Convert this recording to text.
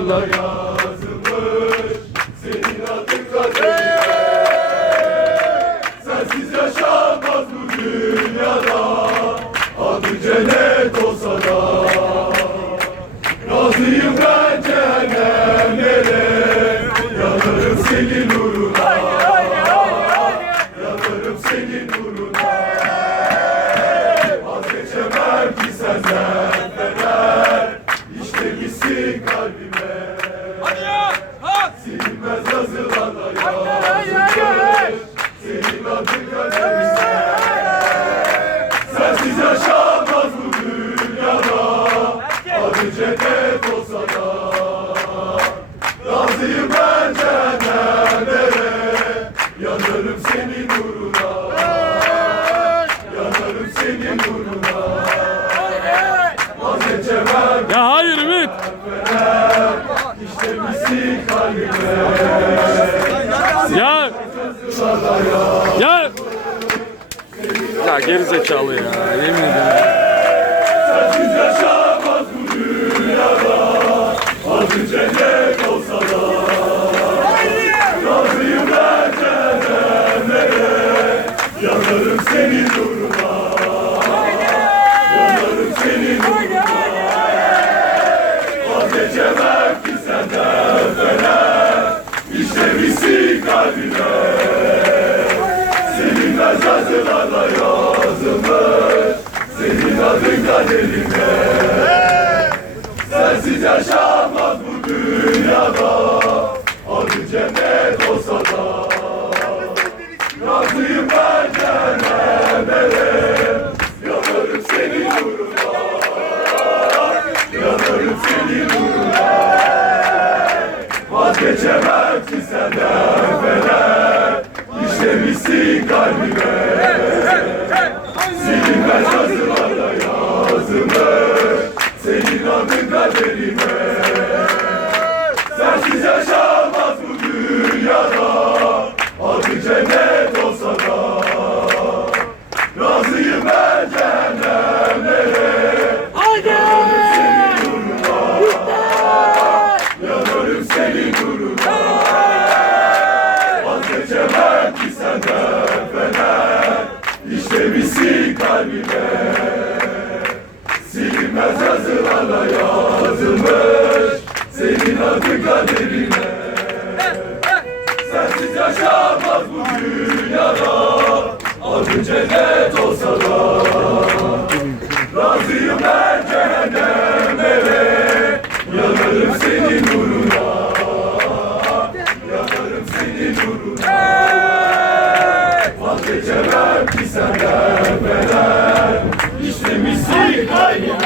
yazılmış senin adın kaderine Sensiz yaşanmaz bu dünyada Adı cennet olsa da Razıyım ben cehennemlere Yanarım senin nuruna Yanarım senin nuruna Vazgeçemem ki Adın kaderime Sensiz yaşanmaz bu dünyada Adı cennet olsa da Razıyım ben cehennemlere Yanarım senin nuruna Yanarım senin nuruna Vazgeçemem Ya hayır Ümit. Ya. Ya geri zekalı ya. Yemin ederim. Yazılarla yazılmış Senin adın kaderime. Sensiz yaşanmaz bu dünyada Adı cennet olsa da. Razıyım ben cehennemlere Yanarım senin nuruna Yanarım senin nuruna Vazgeçemem ki senden fener İşlemişsin kalbime Silinmez yazılarla yazılmış Senin adın kaderime. Sensiz yaşanmaz bu dünyada. Adı cennet olsa da. Razıyım ben cehennemlere. Yanarım senin nuruna Yanarım senin nuruna Vazgeçemem ki senden fener İşlemişsin kalbime. Silinmez yazılarla yazılmış Senin adın kaderine. Sensiz yaşanmaz bu dünyada. Adı cennet olsa da Razıyım ben cehennemlere Yanarım senin nuruna geçemem ki senden beden İşte misli kaynı